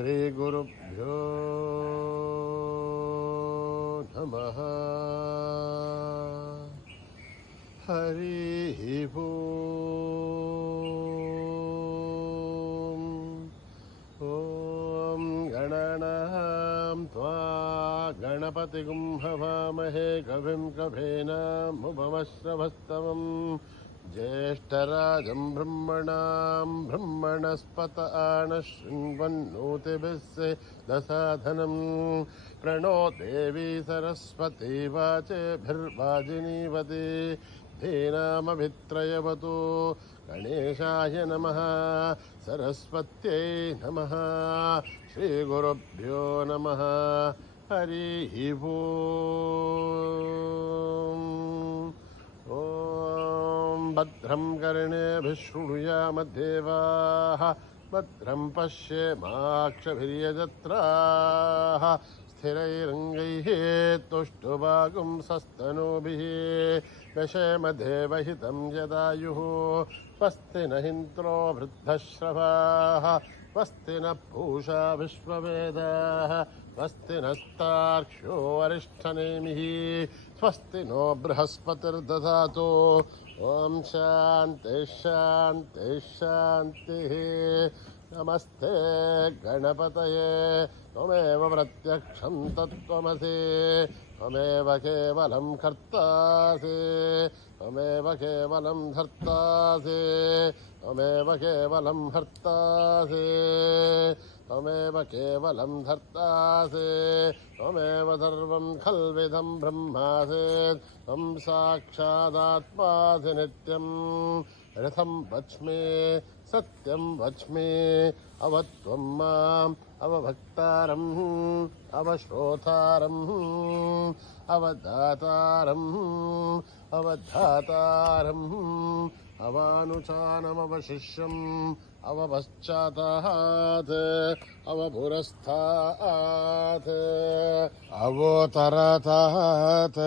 श्रीगुरुभ्यो नमः। हरिः ओम्। ॐ गणनां त्वा गणपतिगुं हवामहे कविं कवीनामुपमश्रवस्तमम् ज्येष्ठराजं ब्रह्मणां ब्रह्मणस्पत आनशृण्वन्नोतिभिः सेदसाधनं प्रणो देवी सरस्वती वाचेभिर्वाजिनीवती धीनामभित्रयवतु गणेशाय नमः सरस्वत्यै नमः श्रीगुरुभ्यो नमः। हरिः ओम्। ॐ भद्रं कर्णेभिः शृणुयामदेवाः भद्रं पश्येमाक्षभिर्यजत्राः स्थिरैरङ्गैः तुष्टुवागुंसस्तनूभिः दशेमदेवहितं यदायुः स्वस्ति न इन्द्रो वृद्धश्रवाः स्वस्ति न पूषा विश्ववेदाः स्वस्ति नस्तार्क्ष्यो अरिष्ठनेमिः स्वस्ति नो बृहस्पतिर्दधातु। ॐ शान्ति शान्ति शान्तिः। नमस्ते गणपतये त्वमेव प्रत्यक्षं तत्त्वमसि त्वमेव केवलं कर्तासि त्वमेव केवलं धर्तासि त्वमेव केवलं हर्तासि त्वमेव केवलं धर्तासि त्वमेव सर्वं खल्विदं ब्रह्मासि त्वं साक्षादात्मासि नित्यम् रथं वच्मि सत्यं वच्मि अवत्वं माम् अवभक्तारम् अवश्रोतारम् अवदातारम् अवधातारम् अवानुचानमवशिष्यम् अवपश्चातात् अवपुरस्तात् अवोतरतात्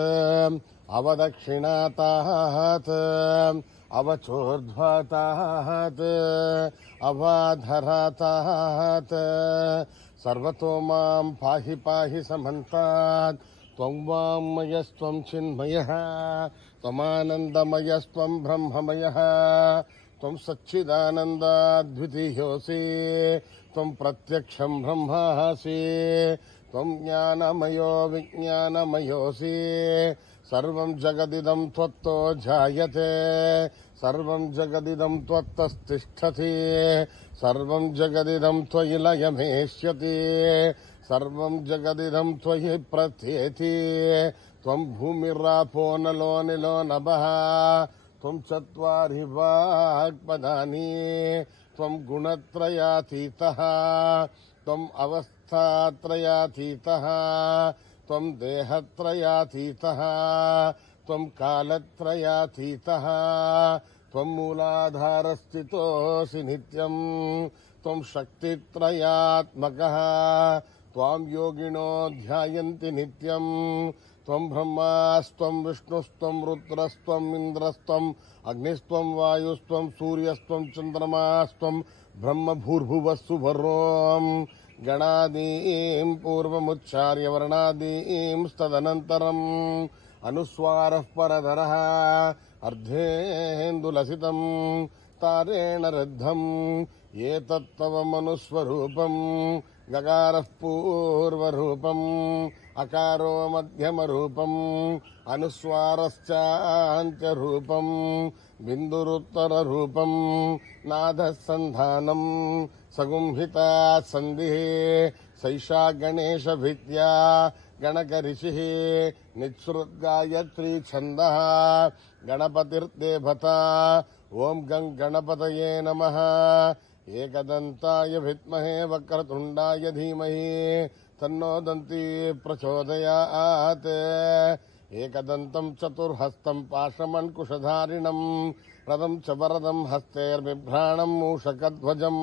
अवदक्षिणातात् अवचोर्ध्वतात् अवाधरतात् सर्वतो मां पाहि पाहि समन्तात् त्वं वाङ्मयस्त्वं चिन्मयः त्वमानन्दमयस्त्वं ब्रह्ममयः त्वं सच्चिदानन्दाद्वितीयोऽसि त्वं प्रत्यक्षं ब्रह्मासि त्वं ज्ञानमयो विज्ञानमयोऽसि सर्वं जगदिदं त्वत्तो जायते सर्वं जगदिदं त्वत्तस्तिष्ठति सर्वं जगदिदं त्वयि लयमेष्यति सर्वं जगदिदं त्वयि प्रत्येति त्वं भूमिरापो नलो निलो नभः त्वं चत्वारि वाक्पदानि त्वं गुणत्रयातीतः त्वम् अवस्थात्रयातीतः त्वं देहत्रयातीतः त्वं कालत्रयातीतः त्वं मूलाधारस्थितोऽसि नित्यं त्वं शक्तित्रयात्मकः त्वां योगिनो ध्यायन्ति नित्यं त्वं ब्रह्मास्त्वं विष्णुस्त्वं रुद्रस्त्वम् इन्द्रस्त्वम् अग्निस्त्वं वायुस्त्वं सूर्यस्त्वं चन्द्रमास्त्वं ब्रह्मभूर्भुवस्सु वरोम् गणादीं पूर्वमुच्चार्य वर्णादीं तदनन्तरम् अनुस्वारः परधरः अर्धेन्दुलसितं तारेण रुद्धम् एतत्तव मनुस्वरूपम् गकारः पूर्वरूपम् अकारो मध्यमरूपम् अनुस्वारश्चान्त्यरूपम् बिन्दुरुत्तररूपम् नादः सन्धानम् सगुंहिता सन्धिः सैषा गणेशभिद्या गणकऋषिः निःसृद्गायत्री छन्दः गणपतिर्देवता ॐ गं गणपतये नमः। एकदन्ताय विद्महे वक्रतुण्डाय धीमहि तन्नो दन्ती प्रचोदयात्। एकदन्तं चतुर्हस्तं पाशमङ्कुशधारिणं रदं च वरदं हस्तैर्बिभ्राणं मूषकध्वजं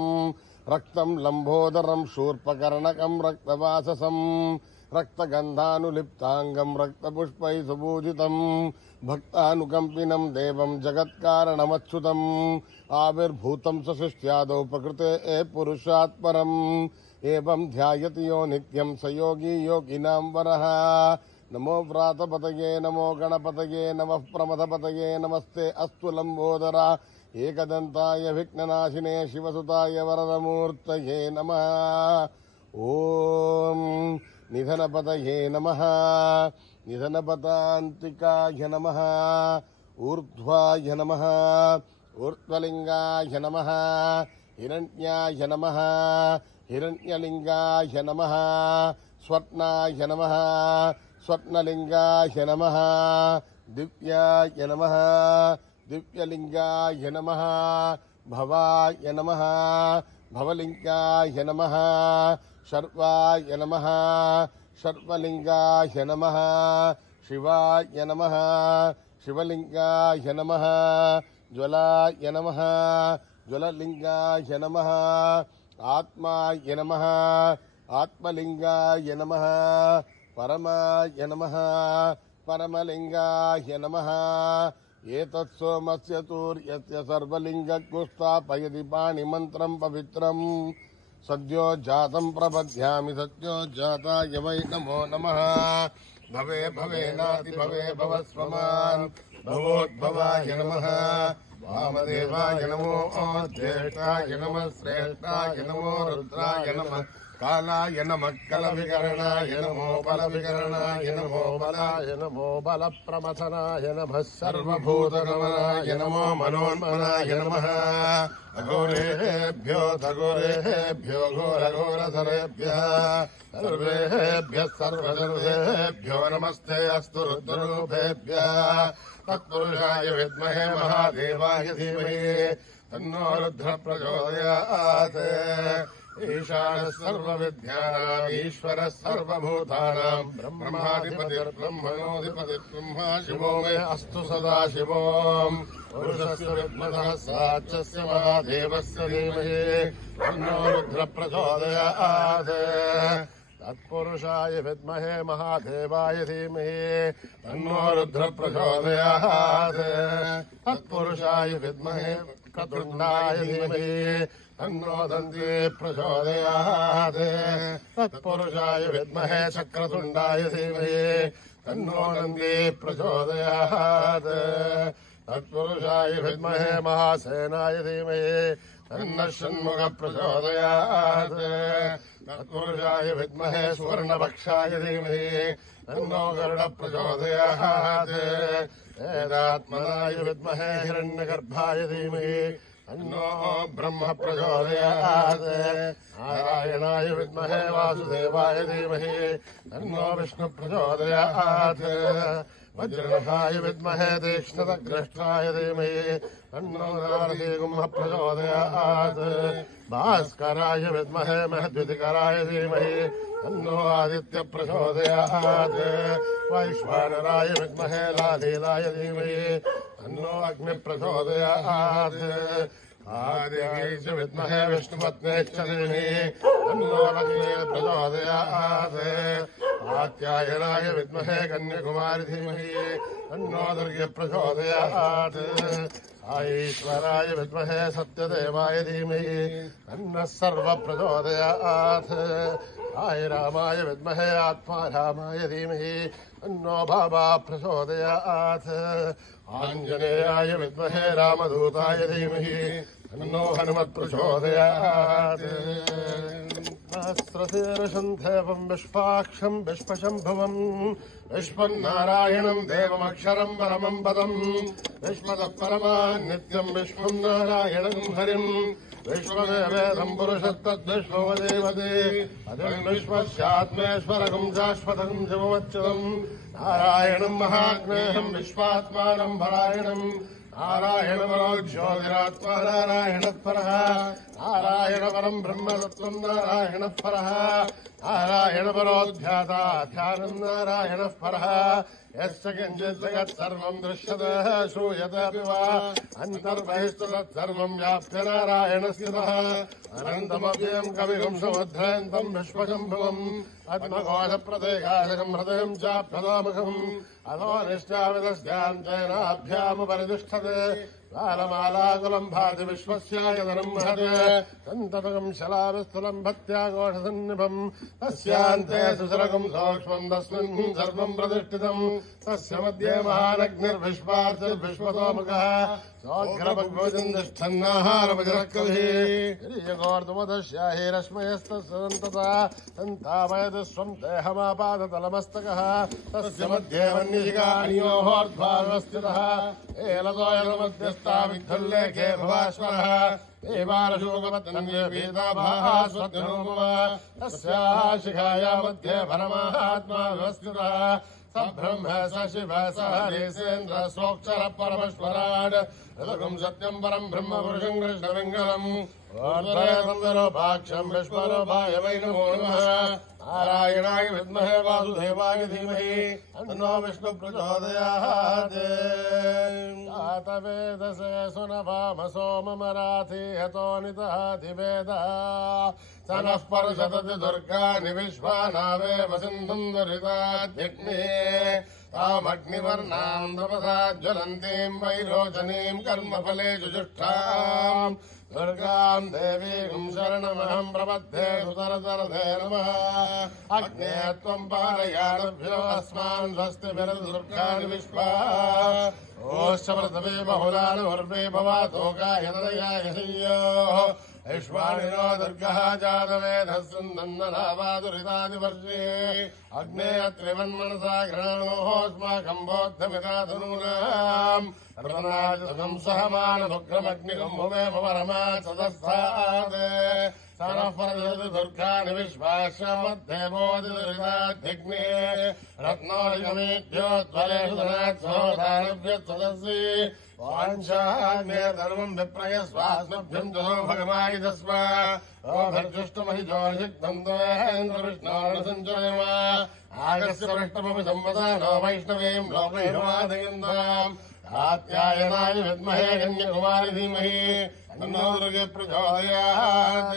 रक्तं लम्बोदरं शूर्पकर्णकं रक्तवाससं రక్తగంధానులిప్తాంగం రక్తపుష్పై సుభూజితం భక్తానుకంపినం దేవం జగత్కారణమచ్యుతం ఆవిర్భూతం సృష్ట్యాదౌ ప్రకృతే పురుషాత్ పరం ఏవం ధ్యాయతి యో నిత్యం సయోగి యోగినాం వరః నమో వ్రాతపతయే నమో గణపతయే నమః ప్రమథపతయే నమస్తే అస్తు లంబోదర ఏకదంతాయ విఘ్ననాశినే శివసుతాయ వరదమూర్తయే నమః ఓం నిధనపతయే నమః నిధనపతాంతికాయ నమః ఊర్ధ్వాయ నమః ఊర్ధ్వలింగాయ నమః హిరణ్యాయ నమః హిరణ్యలింగాయ నమః స్వర్ణాయ నమః స్వర్ణలింగాయ నమః దివ్యాయ నమః దివ్యలింగాయ నమః భవాయ నమః భవలింగాయ నమః శర్వాయ నమః శర్వలింగాయ నమః శివాయ నమః శివలింగాయ నమః జ్వలాయ నమః జ్వలలింగాయ నమః ఆత్మాయ నమః ఆత్మలింగాయ నమః పరమాయ నమః పరమలింగాయ నమః ఏతత్ సోమస్య తూర్యస్య సర్వలింగగుస్థాపయతి పాణిమంత్రం పవిత్రం సద్యో జాతం ప్రపద్యామి సద్యో జాతాయ వై నమో నమః భవే భవేనాతి భవే భవస్వమాన్ భవోద్భవాయ నమః వామదేవాయ నమో జ్యేష్ఠాయ నమః శ్రేష్ఠాయ నమో రుద్రాయ నమః కాలాయ నమః కలవికరణాయ నమో బలవికరణాయ నమో బలాయ నమో బలప్రమథనాయ నమః సర్వభూతగమనాయ నమో మనోన్మనాయ నమః అఘోరేభ్యో ఘోరేభ్యో ఘోరఘోరధరేభ్యः సర్వేభ్యः సర్వసర్వేభ్యో నమస్తే అస్తు రుద్రరూపేభ్యः తత్పురుషాయ విద్మహే మహాదేవాయ ధీమహి తన్నో రుద్రః ప్రచోదయాత్ ఈశానः సర్వవిద్యానాం ఈశ్వరः సర్వభూతానాం బ్రహ్మాధిపతిర్బ్రహ్మణోధిపతిः బ్రహ్మా శివో మే అస్తు సదాశివో పురుషస్య విద్మహः సాక్షస్య మహాదేవస్య ధీమహి తన్నో రుద్రః ప్రచోదయాత్ తత్పురుషాయ విద్మహే మహాదేవాయ ధీమహి తన్నో రుద్రః ప్రచోదయాత్ తత్పురుషాయ విద్మహే వక్రతుండాయ ధీమహి తన్నో దంతి ప్రచోదయాత్ తత్పురుషాయ విద్మహే చక్రతుండాయ ధీమహి తన్నో దంతి ప్రచోదయాత్ తత్పురుషాయ విద్మహే మహాసేనాయ ధీమహి తన్నః షణ్ముఖః ప్రచోదయాత్ తత్పురుషాయ విద్మహే సువర్ణవక్షాయ ధీమహి తన్నో గరుడః ప్రచోదయాత్ వేదాత్మనాయ విద్మహే హిరణ్యగర్భాయ ధీమహి తన్నో బ్రహ్మ ప్రచోదయాత్ నారాయణాయ విద్మహే వాసుదేవాయ ధీమహి తన్నో విష్ణు ప్రచోదయాత్ వజ్రనఖాయ విద్మహే తీక్ష్ణదగ్రష్టాయ ధీమహి తన్నో నారసింహ ప్రచోదయాత్ భాస్కరాయ విద్మహే మహద్యుతికరాయ ధీమహి తన్నో ఆదిత్య ప్రచోదయాత్ వైశ్వానరాయ విద్మహే లాలీలాయ ధీమహి తన్నో అగ్ని ప్రచోదయాత్ ఆదిత్యాయ విద్మహే విష్ణుపత్నేశ్చ ధీమహి తన్నో లక్ష్మీ ప్రచోదయాత్ కాత్యాయనాయ విద్మహే కన్యాకుమారి ధీమహి తన్నో దుర్గే ప్రచోదయాత్ ఈశ్వరాయ విద్మహే సత్యదేవాయ ధీమహి తన్నః సర్వ ప్రచోదయాత్ సాయి రామాయ విద్మహే ఆత్మారామాయ ధీమహి తన్నో బాబా ప్రచోదయాత్ ఆంజనేయాయ విద్మహే రామదూతాయ ధీమహి తన్నో హనుమత్ ప్రచోదయాత్ సహస్రశీర్షం దేవం విశ్వాక్షం విశ్వశంభువం విశ్వన్నారాయణం దేవమక్షరం పరమం పదం విశ్వతః పరమాన్ నిత్యం విశ్వం నారాయణం హరిం విశ్వమేవేదం పురుషస్తద్విశ్వవదేవతే అదిం విశ్వస్యాత్మేశ్వరకం శాశ్వతం శివమచ్యుతం నారాయణం మహాగ్నేయం విశ్వాత్మానం పరాయణం నారాయణపరో జ్యోతిరాత్మా నారాయణః పరః నారాయణపరం బ్రహ్మతత్వం నారాయణః పరః నారాయణపరోధ్యాతా ధ్యానం నారాయణః పరః యస్య కించిత్ జగత్ సర్వం దృశ్యతే శ్రూయతే వా అంతర్బహిస్తు తత్సర్వం వ్యాప్య నారాయణ స్థితః అనంతమవ్యయం కవిగుం సముద్రయంతం విశ్వశంభువం पद्मकोशप्रदेकाशकम् हृदयम् चाप्यदोमुखम् अधो निष्ठाविदस्याञ्चयनाभ्यामुपरितिष्ठते बालमालाकुलम् भाति विश्वस्यायतनम् महते सन्ततकम् शलाविस्थलम् भक्त्या घोषसन्निभम् तस्यान्ते सुसरकम् सूक्ष्मम् तस्मिन् सर्वम् प्रतिष्ठितम् तस्य मध्ये महानग्निर्विश्वार्थिर्विश्वतोमुखः सोऽग्रभग्भोजम् तिष्ठन्नाहारमजरक्कविः सन्तापयतु स्वम् देहमापादतलमस्तकः तस्य मध्ये वह्निशिखानियोर्ध्वावस्थितः एलतोयलमध्यस्था विद्धुल्लेखे भवाश्वरः देवारशोकवत्नन्यभीताभास्वद्गणोपमा तस्याः शिखाया मध्ये परमात्मा व्यवस्थितः स ब्रह्म स शिव स हरिसेन्द्र सोऽक्षरः परमेश्वराट् ऋतुकम् सत्यम् परम् ब्रह्म पुरुषम् कृष्णपिङ्गलम् विरूपाक्षम् विश्वरूपाय वै नमो नमः नारायणाय विद्महे वासुदेवाय धीमहि तन्नो विष्णु प्रचोदयात् वेदसे सुनवामसो ममराथि हतो नितः धिवेदः स नः पर्षदति दुर्गानि विश्वानावेव सिन्धुम् दुरिताध्यग्निः तामग्निवर्णाम् तपसा ज्वलन्तीम् वैरोचनीम् कर्मफले जुजुष्टाम् दुर्गाम् देवीम् शरणमहम् प्रपद्ये सुतरतरथे नमः अग्ने त्वम् पारयानभ्यो अस्मान् स्वस्तिभिर्दुर्गानि विश्वा ओश्चप्रथमे बहुलानुर्वे भवातोकायतदयायशय्योः विश्वानिनो दुर्गः जातवेदः सन्दन्दनावादुरितादिवर्षे अग्ने त्रिवन्मनसा गृणानोऽस्माकम् बोद्धमिता तनूनाम् रवनाजम् सहमानभुग्रमग्निकम् भुवेव परमा सदस्तात् सरः परजति दुर्गानि विश्वाश्रमध्ये बोधिदुरिताध्यग्निः रत्नोरिगमेभ्योज्ज्वलेषु धनात्सोदानभ्यः वाञ्छाग्ने धर्मम् विप्रयस्वास्मभ्यम् जनो भगवायुधस्व ओभर्जुष्टमहि जोषिक्तम् त्वेन्द्रविष्णोर्नसञ्चयमा आगस्य पृष्ठमपि संवदा नो वैष्णवीम् लोकैर्वादयन्ताम् आत्यायनाय विद्महे कन्याकुमारी धीमहि तन्नो दुर्गे प्रचोदयात्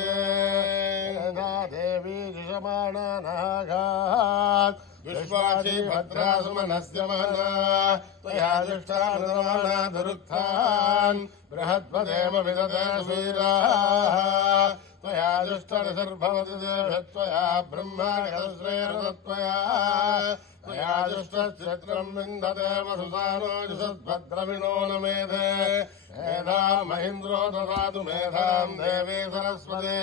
देवी जुषमाणा नागात् विश्वासी भद्रासुमनस्य महना त्वया दृष्टानुमाना दुरुक्थान् बृहद्वदेम विदते सूराः त्वया दुष्टनिर्भवति त्वया ब्रह्माश्रेरत्वया त्वया दुष्टश्चित्रम् विन्दते वसुसानो जुषद्भद्रविणो न मेधे मेधाम् महीन्द्रो ददातु मेधाम् देवी सरस्वती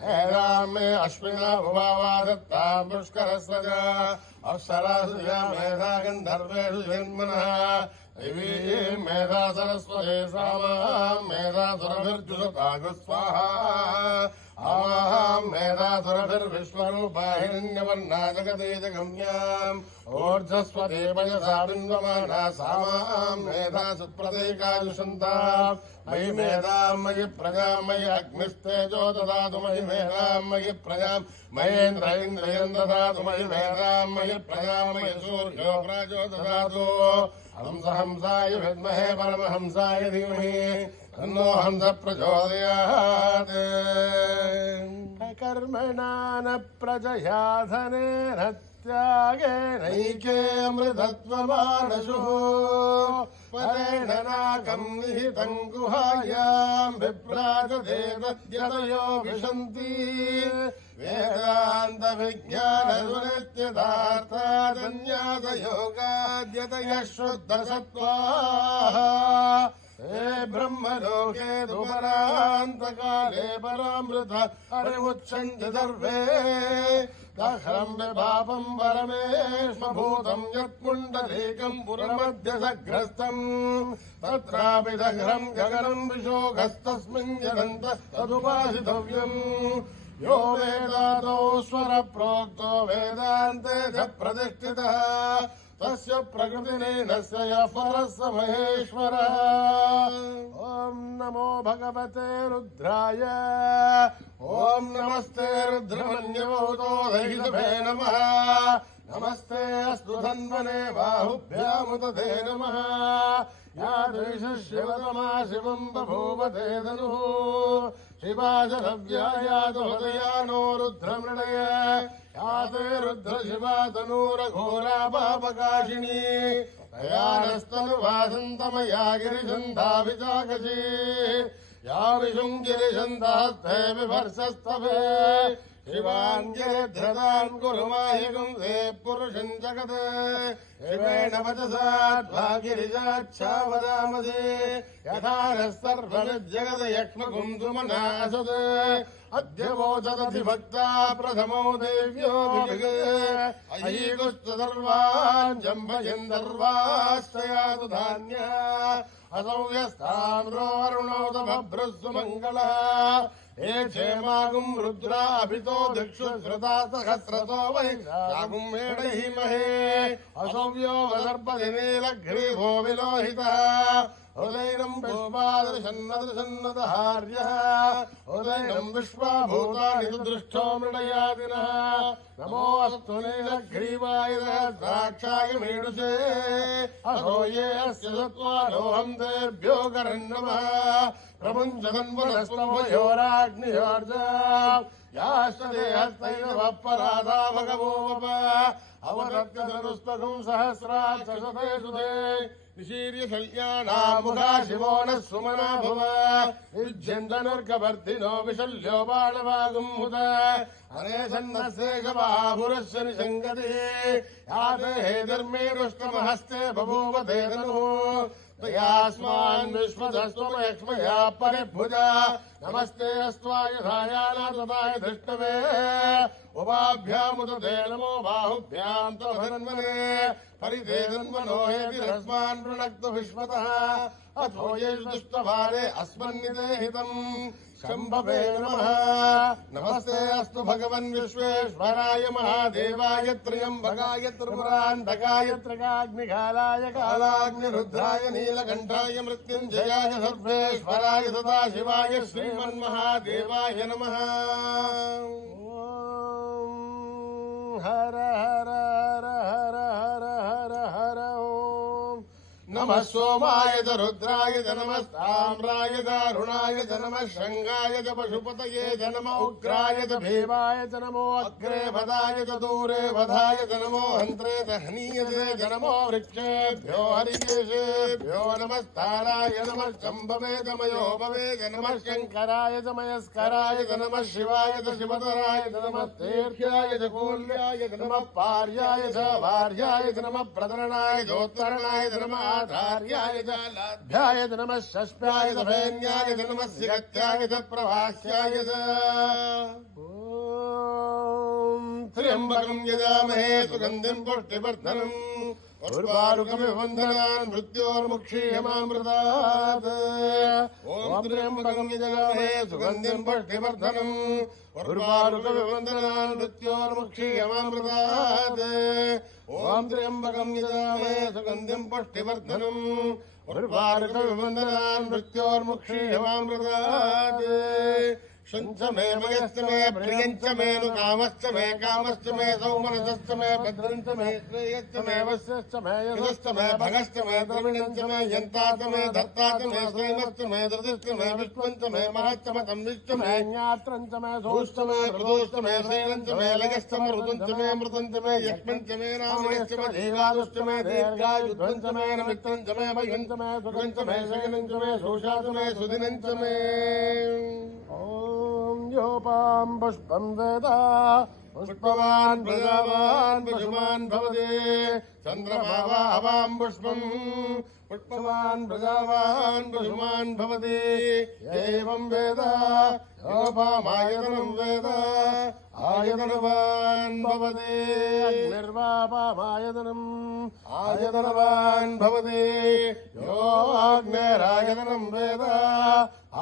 मेधाम् मे अश्विना उभावादत्ताम् पुष्करस्रजा अप्सरासुजा मेधा गन्धर्वेषु जन्मनः देवीम् मेधा सरस्वती सामाम् मेधा सुरभिर्जुषतागु स्वाहा आवाहम् मेधासुरभिर्विश्वरूपा हिरण्यवर्णा जगते जगम्याम् ऊर्ध्वस्वती वयसा बिन्वमाना सामाम् मेधा सुप्रतीकायुषन्ताम् मयि मेधाम् मयि प्रजाम् मयि अग्निस्तेजो ददातु मयि मेधाम् मयि प्रजाम् मयेन्द्र इन्द्रियम् ददातु मयि मेधाम् मयि प्रजाम् मयि सूर्यो प्राजो ददातु हंसाय विद्महे परमहंसाय धीमहि तन्नो हंस प्रचोदयात् कर्मणा न प्रजया धनेन त्यागेनैके अमृतत्वमानशुः परेण नाकम् निहितम् गुहायाम् विभ्राजदेवद्यतयो विशन्ति वेदान्तविज्ञानसुनित्यदार्थादन्यासयोगाद्यतयः शुद्धसत्त्वाः हे ब्रह्मलोके दुपरान्तकाले परामृत परिमुच्यन्ते सर्वे दह्रम् विपापम् परमेष्मभूतम् यत्पुण्डरीकम् पुरमध्यसग्रस्तम् तत्रापि दह्रम् गगनम् विशोकस्तस्मिन् यदन्तः तदुपासितव्यम् यो वेदातो स्वरप्रोक्तो वेदान्ते च प्रतिष्ठितः तस्य प्रकृतिलीनस्य यः परः स महेश्वरः ॐ नमो भगवते रुद्राय ॐ नमस्ते रुद्रमन्यवोतो दहिषभे नमः नमस्ते अस्तु धन्वने बाहुभ्यामुदते नमः यादृशशिवतमा शिवम् बभूवते धनुः शिवाजलव्यायातो हृदयानो रुद्रमृणय याते रुद्रशिवा तनूरघोरापापकाशिनी तयानस्तनुवासन्तमया गिरिशन्धाभिचाकशी या विशुङ्गिरिशन्धास्ते विभर्षस्तवे शिवाङ्गिरिध्रतान् कुरु माहिकम् ते पुरुषम् जगत् शिवेण वचसा गिरिजाच्छा वदामसि यथा नः सर्वविद्जगत् यक्ष्मकुन्दुमना असत् अद्य वोचदधिभक्ता प्रथमो देव्यो अयीकुश्च सर्वान् जम्भयन् सर्वाश्रयातु धान्यः असौ यस्ताम्रो वरुणोदभभ्रस्सु मङ्गलः हे क्षेमागुम् रुद्रा अभितो दिक्षु श्रुता सहस्रतो वै शागुम् मेढहीमहे असौव्यो वदर्पदिनीलग्रीवो विलोहितः उदैनम् पुष्पादृशन्नदृशन्नदहार्यः उदैनम् विश्वाभूतानि तु दृष्टो मृडयादिनः नमोऽस्तु नीलग्रीवाय साक्षाय मीडुषे असो ये अस्य सत्त्वानोऽहम् तेभ्यो करन्नमः प्रमुञ्चन्वनस्त्वयोराग्नियोर्ज याश्चते हस्तैव पराधा भगवो वप अवरत्यधनुस्पकम् सहस्राक्षशते सुते निशीर्य शल्यानामुखा शिवो नः सुमना भुव युज्यन्तनुर्गवर्धिनो विशल्यो बाणवागुम् हुत अनेशन्नशेषबाहुरस्य निषङ्गतिः याते हे धर्मेरुष्टमहस्ते बभूव ते धनुः तयास्मान् विश्वधस्त्वमयक्ष्मया परिभुजा नमस्ते अस्त्वाय धायानाथताय धृष्टवे उभाभ्यामुदते नमो बाहुभ्याम् तवधन्वने परिते धन्वनो हेतिरस्मान् वृणक्तु विश्वतः अथो ये दुष्टभारे अस्मन्निते हितम् शम्भवे नमः नमस्ते अस्तु भगवन् विश्वेश्वराय महादेवाय त्र्यम्बकाय त्रिपुरान्तकाय त्रिकाग्निकालाय कालाग्निरुद्राय नीलकण्ठाय मृत्युञ्जयाय सर्वेश्वराय सदाशिवाय श्रीमन्महादेवाय नमः। हर हर हर हर हर हर हर ओम् नमः सोमाय च रुद्राय च नमः ताम्राय च अरुणाय च नमः शङ्गाय च पशुपतये च नमः उग्राय च भीमाय च नमो अग्रे वदाय च दूरे वधाय च नमो हन्त्रे च हनीयसे च नमो वृक्षेभ्यो हरिकेशेभ्यो नमस्ताराय नमः शम्भवे च मयोभवे च नमः शङ्कराय च मयस्कराय च नमः शिवाय च शिवतराय च नमः तीर्थ्याय च कूल्याय च नमः पार्याय च वार्याय च नमः प्रतरणाय जोत्तरणाय च नमः आचार्याय च लाभ्याय च नमः षष्ठ्याय च फेन्याय च नमः सिगत्याय च प्रभाष्याय च त्र्यम्बकम् यजामहे सुगन्धिम् पुष्टिवर्धनम् उर्वारुकमिवन्धनान् मृत्योर्मुक्षीयमामृतात् ॐ त्र्यम्बकम् यजामहे सुगन्धिम् पुष्टिवर्धनम् उर्वारुकमिवन्धनान् मृत्योर्मुक्षीयमामृतात् ॐ त्र्यम्बकम् यजामहे सुगन्धिम् पुष्टिवर्धनम् उर्वारुकमिवन्धनान् मृत्योर्मुक्षीयमामृतात् शंच मे मयश्च मे प्रियञ्च मे नु कामश्च मे सौमनसश्च मे भद्रञ्च मे श्रेयश्च मे वश्यश्च मे यशश्च मे भगश्च मे द्रविणञ्च मे यन्ता च मे धत्ता च मे श्रीमश्च मे धृतिश्च मे विष्णुञ्च मे महश्च मे संविश्च मे ज्ञात्रञ्च मे धूश्च मे हृदोश्च मे शैलञ्च मे लगश्च मे ऋतुञ्च मे मृतञ्च मे यक्ष्मञ्च मे रामयश्च मे दीर्घायुश्च मे दीर्घायुध्वञ्च मे नमित्रञ्च मे भयञ्च मे सुखञ्च मे शयनञ्च मे शोषाच मे सुदिनञ्च मे योपाम् पुष्पम् वेद पुष्पवान् प्रजावान् पशुमान् भवति चन्द्रमा वाहवाम् पुष्पम् पुष्पवान् प्रजावान् पशुमान् भवति एवम् वेद योपामायतनम् वेद आयतनवान् भवति अग्निर्वापामायतनम् आयतनवान् भवति यो अग्निरायतनम् वेद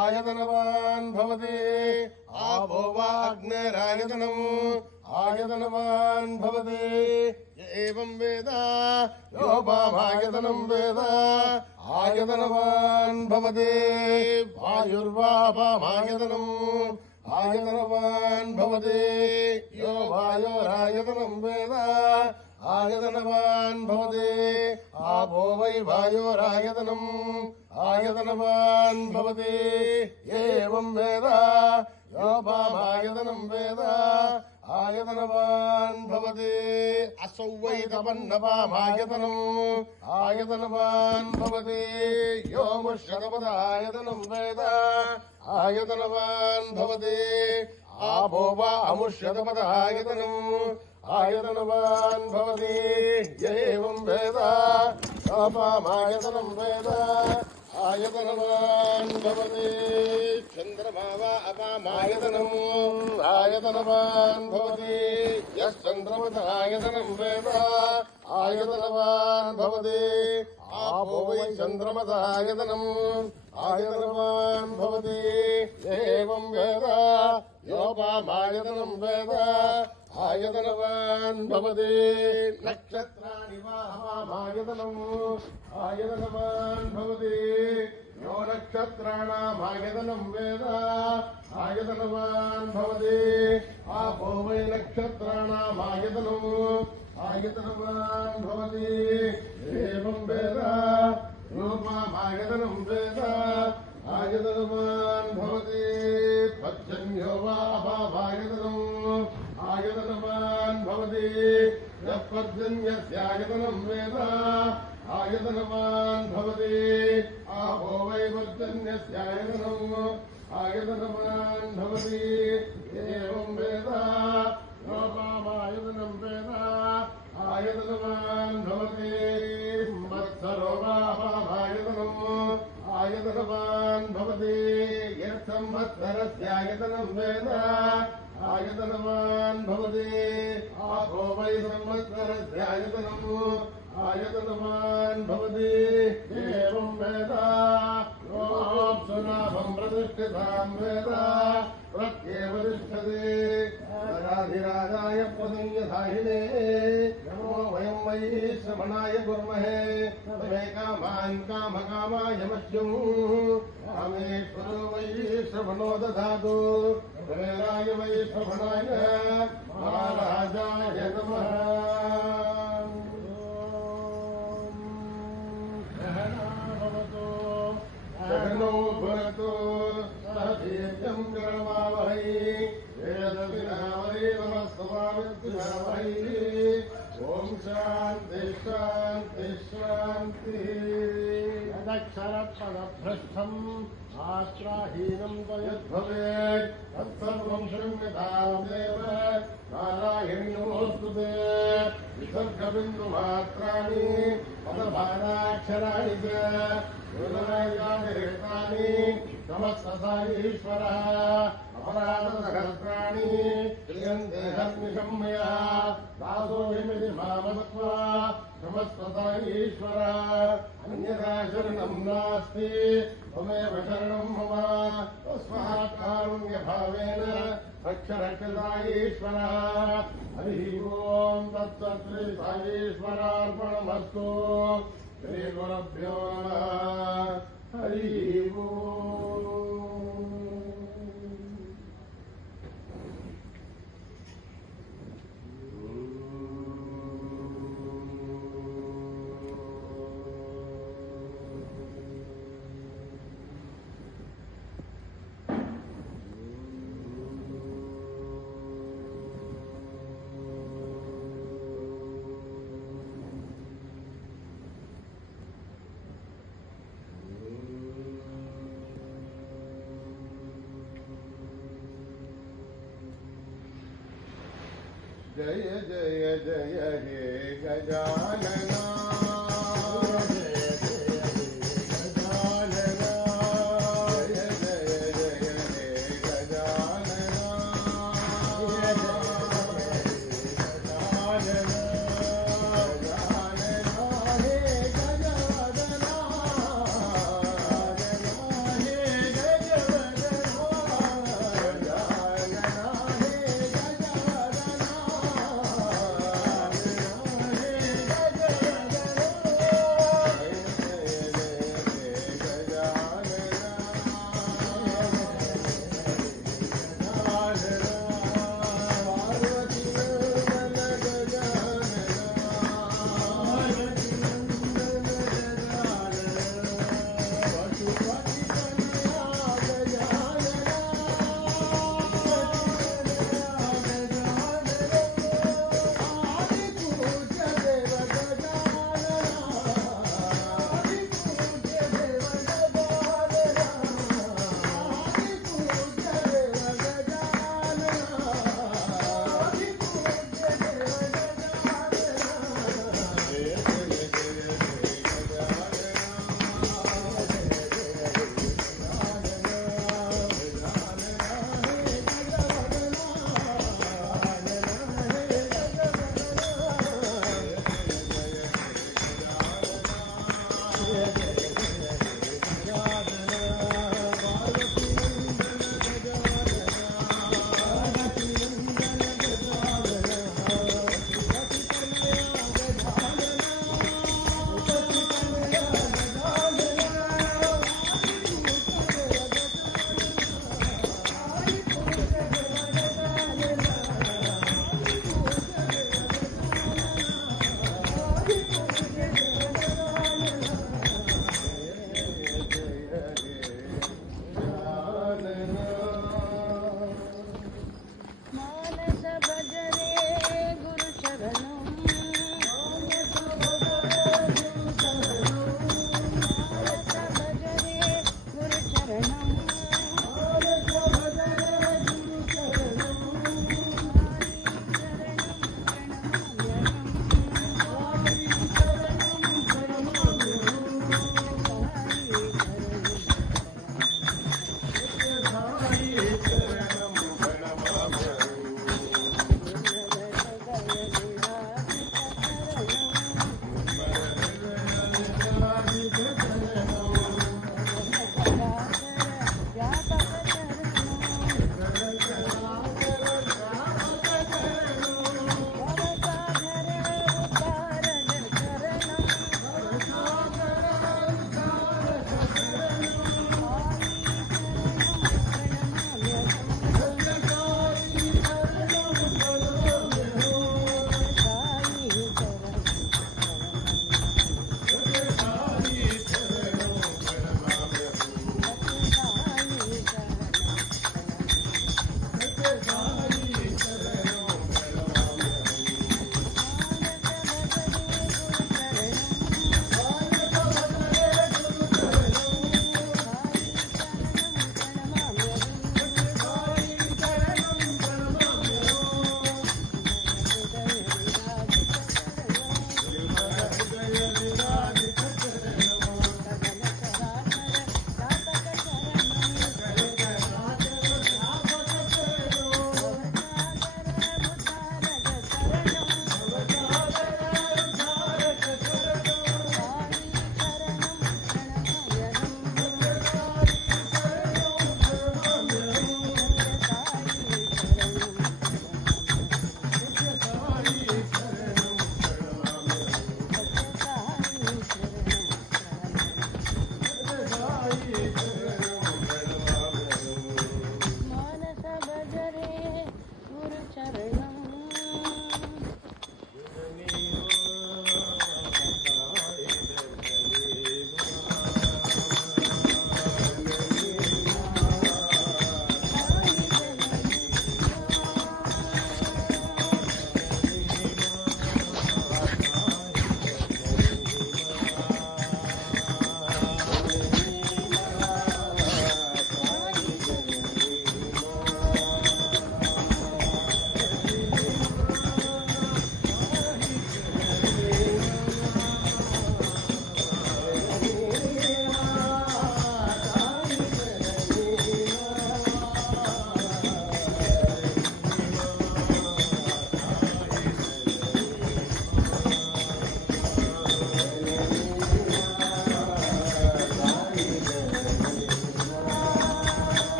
आयतनवान् भवति आपो वा अग्निरायतनम् आयतनवान् भवति एवम् वेद योपामायतनम् वेद आयतनवान् भवति वायुर्वापामायतनम् आयतनवान् भवति यो वायोरायतनम् वेद आयतनवान् भवति आपो वै वायोरायतनम् आयतनवान् भवति एवम् वेद योपामायतनम् वेद आयतनवान् भवति असौ वै तपन्नपामायतनम् आयतनवान् भवति यो मुष्यतपद आयतनं वेद आयतनवान् भवति आपो वा अमुष्यतपद आयतनम् आयतनवान् भवति य एवं वेद अपामायतनं वेद आयतनवान् भवति चन्द्रमा वा अपामायतनम् आयतनवान् भवति यश्चन्द्रमस आयतनं वेद आयतनवान् भवति आपो वै चन्द्रमस आयतनम् आयतनवान् भवति एवं वेद योपामायतनं वेद आयतनवान् भवति नक्षत्राणि वा अपामायतनम् आयतनवान् भवति यो नक्षत्राणाम् आयतनं वेद आयतनवान् भवति आपो वै नक्षत्राणाम् आयतनम् आयतनवान् भवति एवं वेद रूपमायतनं वेद आयतनवान् भवति पर्जन्यो वा अपामायतनम् आयतनवान् भवति यः पर्जन्यस्यायतनं वेद आयतनवान् भवति आपो वै पर्जन्यस्यायतनम् आयतनवान् भवति एवं वेद रूपमायतनं वेद आयतनवान् भवति मत्सरो वा अपामायतनम् आयतनवान् भवति यत्संवत्सरस्यायतनं वेद आयतनवान् भवति आपो वै संवत्सरस्यायतनम् आयतनवान् भवति एवं वेद सुनाभं प्रतिष्ठितां वेद प्रत्येव तिष्ठति राधिराजाय प्रसंयधाहिने नमो वयं वै श्रवणाय कुर्महे तमे कामान् कामकामाय मह्यम् कामेश्वरो वै श्रवणो दधातु प्रेराय वै श्रवणाय महाराजाय नमः शरणो भवतु सहीयं करवावहै वेदविनावै नमस्वामित्युनावहै ॐ शान्ति शान्ति शान्तिः यदक्षरपदभ्रष्टम् मात्राहीनं त्वयद्भवेत् तत्सर्वं शृण्यतां देव नारायणि नमोऽस्तुते विसर्गबिन्दुमात्राणि पदभागाक्षराणि च गुणराजानि समस्तसा ईश्वरः अपराधसहस्राणि क्रियन्ते हर्निशम्यः दासोऽयमिति मामत्वा समस्तसा ईश्वरः अन्यथा शरणं नास्ति त्वमेव शरणं मम तस्मात् कारुण्यभावेन रक्ष रक्षता ईश्वरः हरिः ओं तत्सत् श्री साईश्वरार्पणमस्तु श्रीगुरुभ्यो नमः हरिः ओम् जय जय जय हे गजानना जय जय गजानना जय जय जय हे गजानना जय गजानना गजानना हे गजानना हे गजानना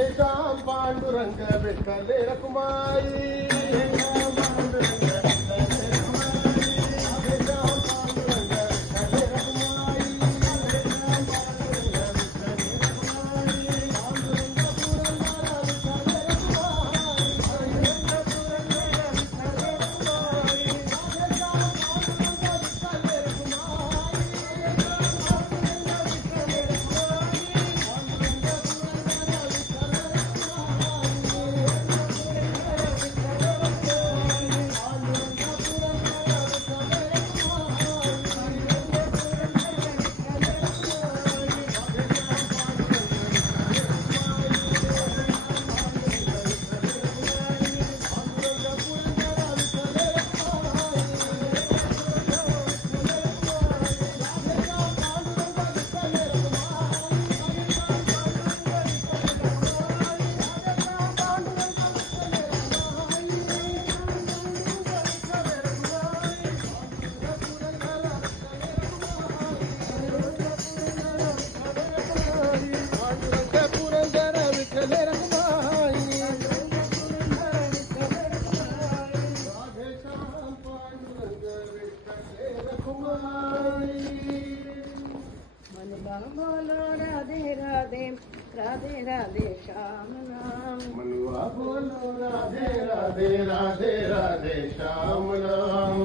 राधे श्याम पांडुरंग विठ्ठल रखुमाई बोलो राधे राधे राधे राधे श्याम नाम मनुआ बोलो राधे राधे राधे राधे श्याम नाम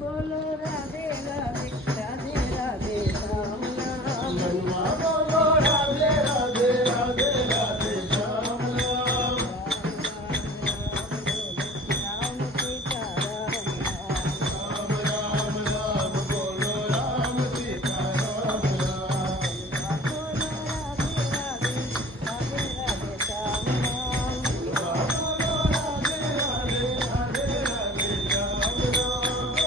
बोलो राधे राधे राधे राधे श्याम नाम मनुआ बोलो राधे राधे राधे राधे श्याम नाम राम सीता राम राम राम बोलो राम सीता राम राम बोलो राधे राधे राधे राधे श्याम नाम बोलो राधे राधे राधे राधे श्याम नाम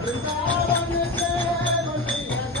वृंदावन के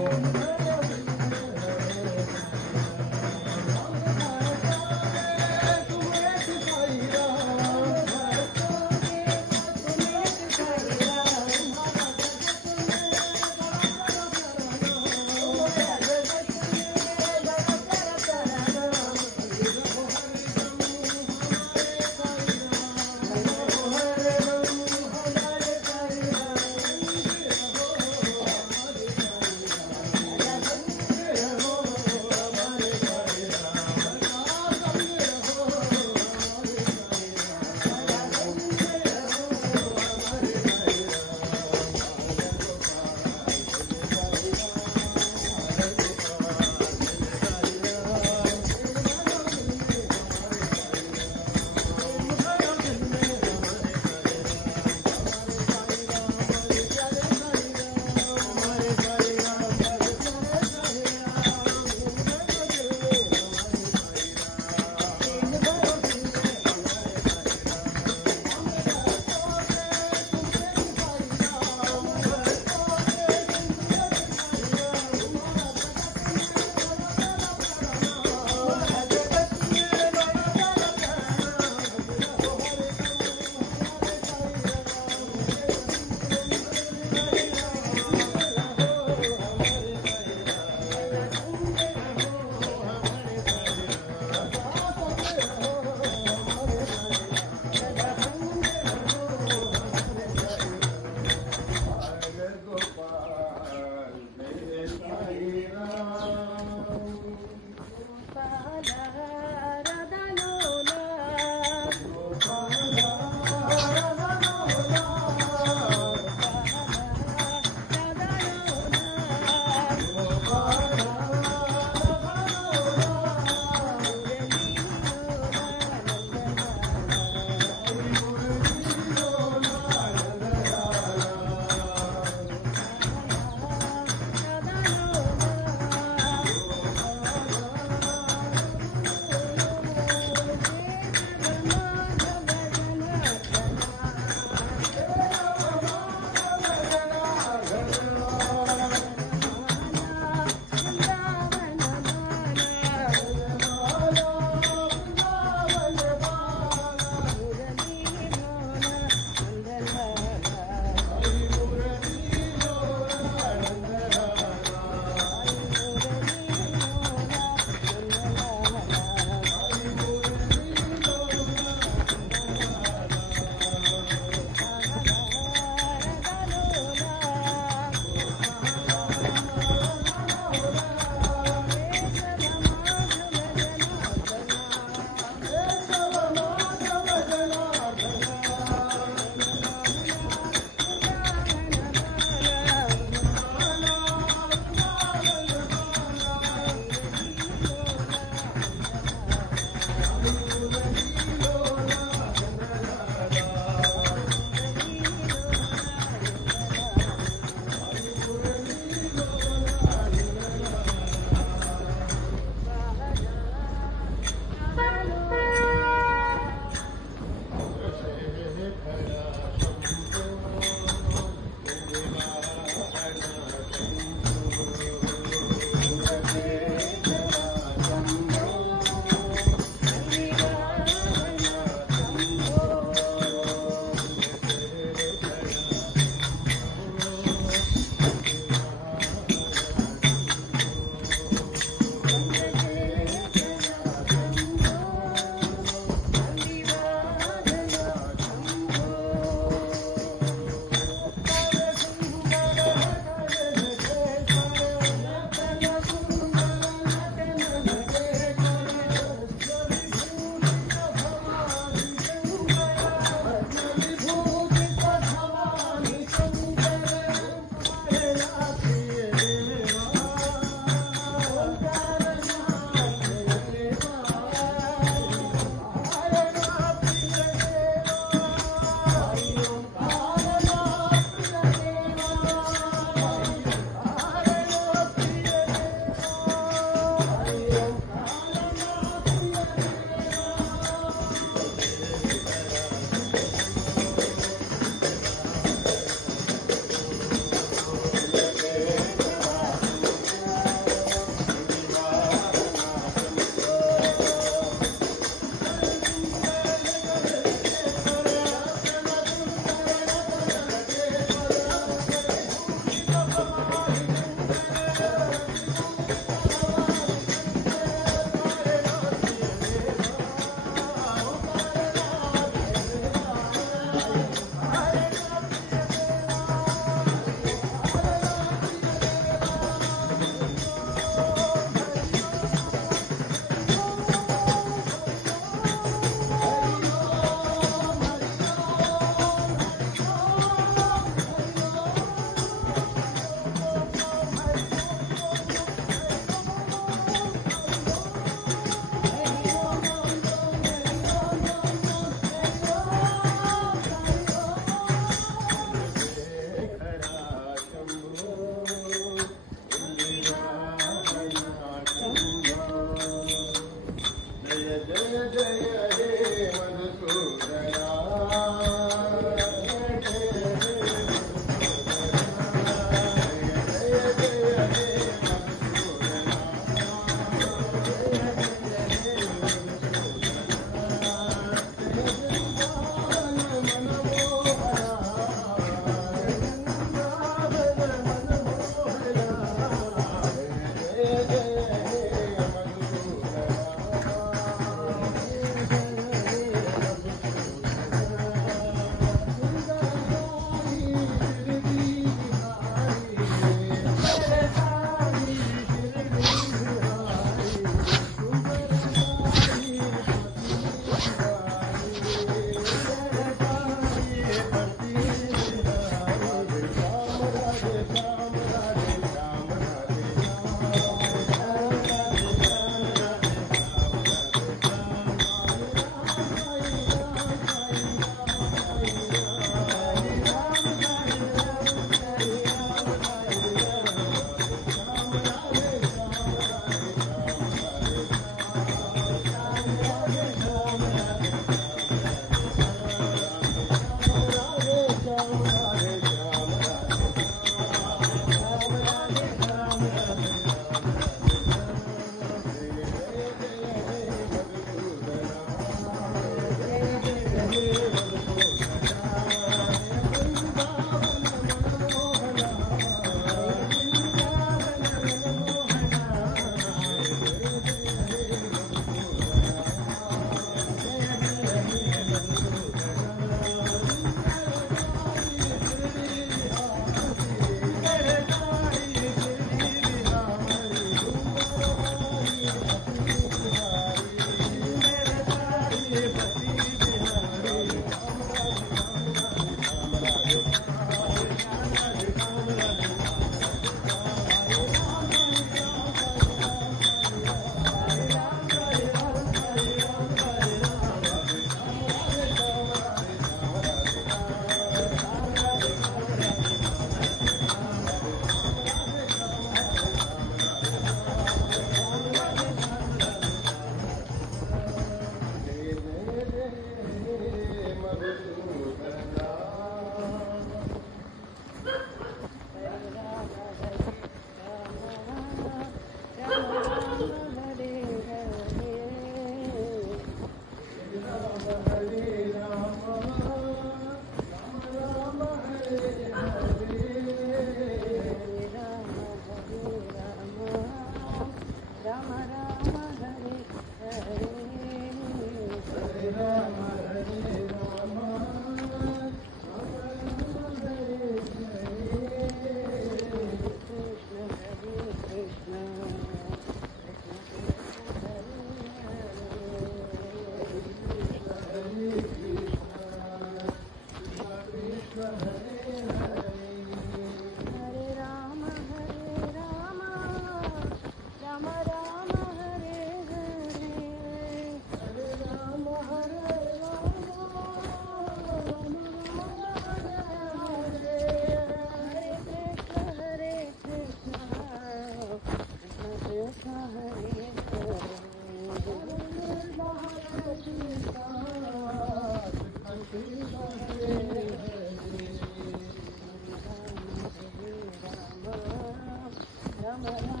Hare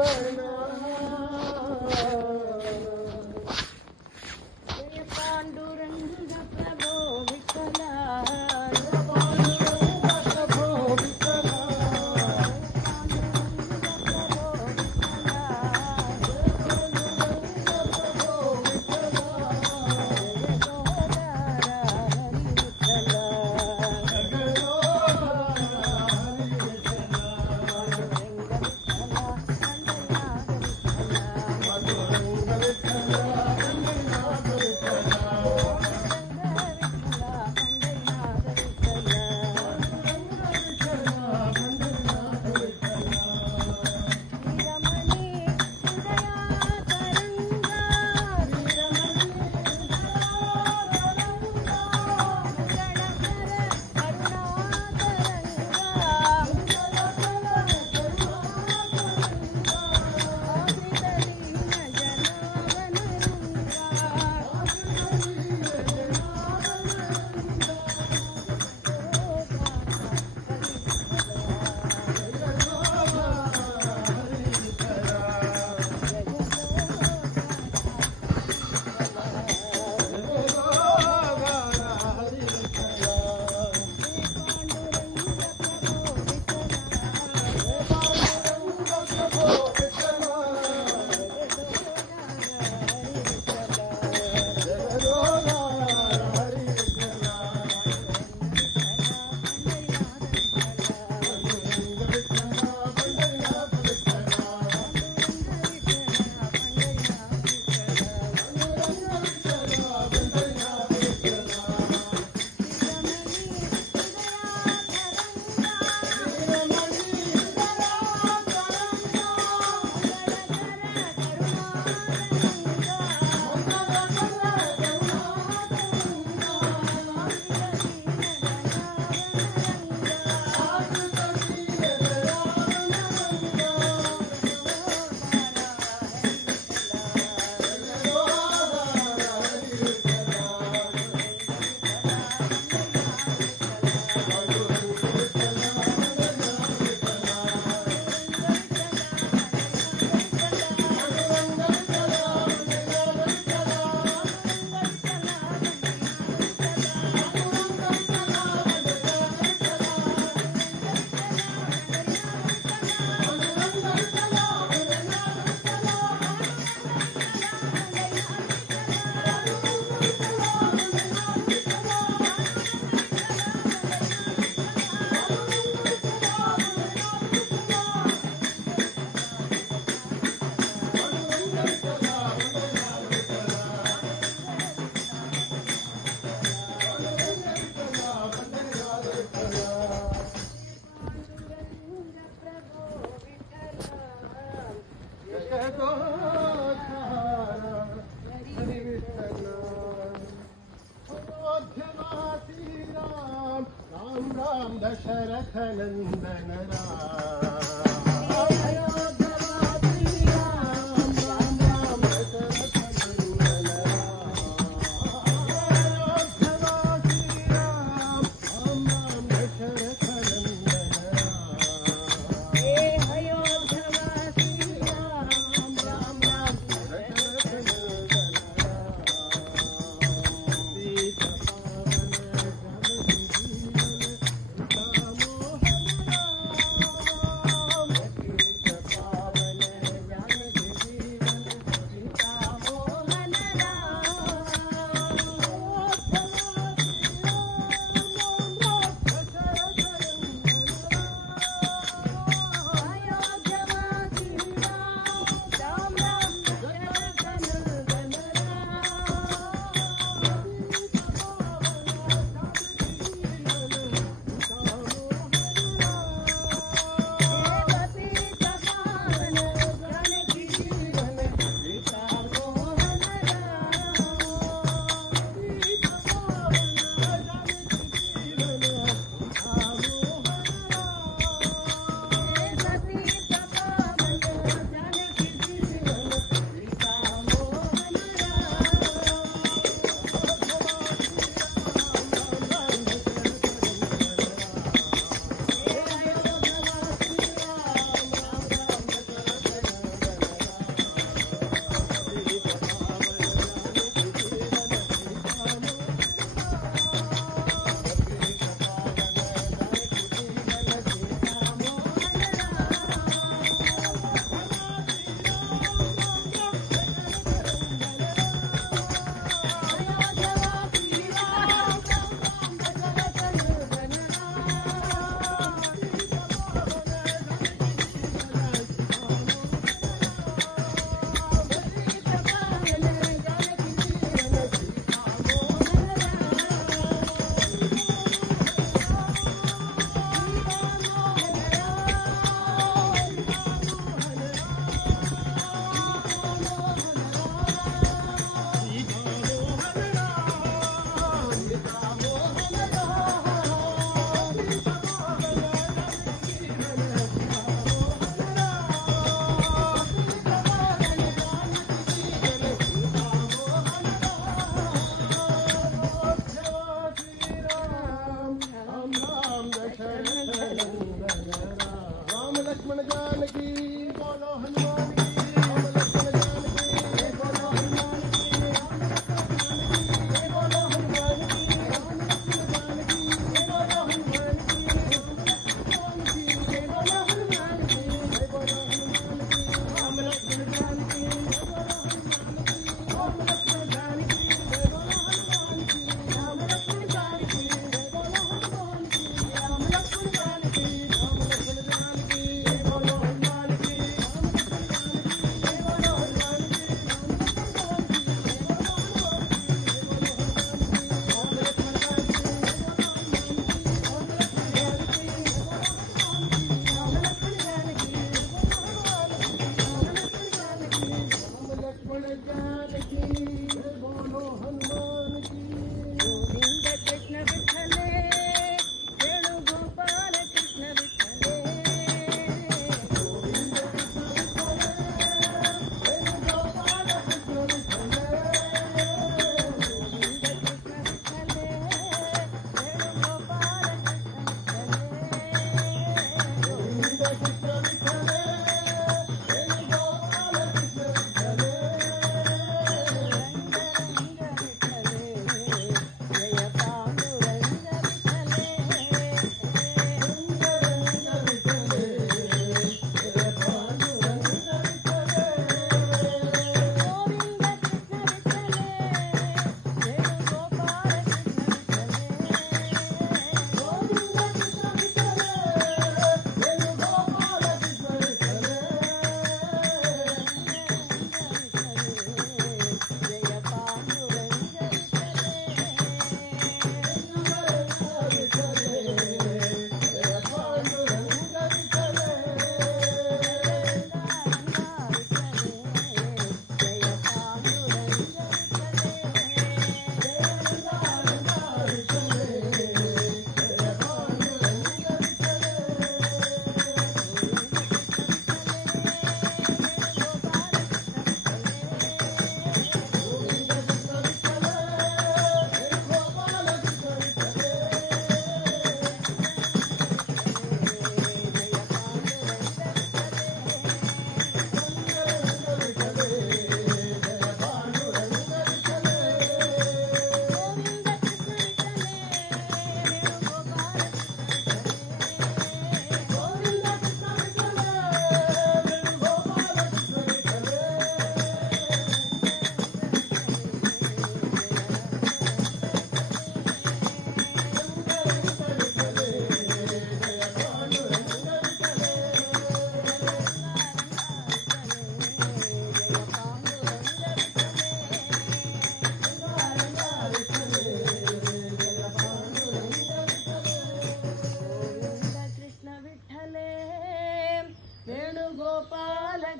जय पांडुरंग प्रभो विठ्ठला राम दशरथ नंदन राम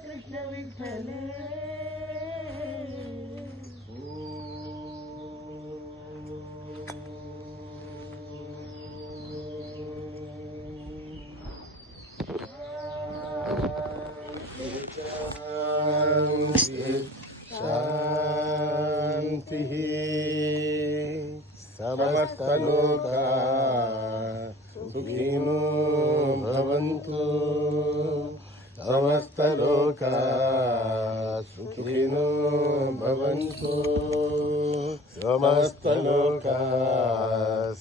कृष्ण विठ्ठले शांति समस्त लोका सुखिनो भवन्तु समस्त लोका सुखिनो भवन्तु समस्त लोका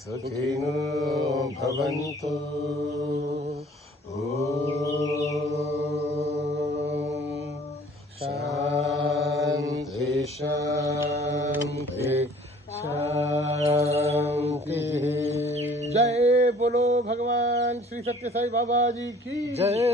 सुखिनो भवन्तु शांति शांति शांति। जय बोलो भगवान श्री सत्य साई बाबा जी की जय।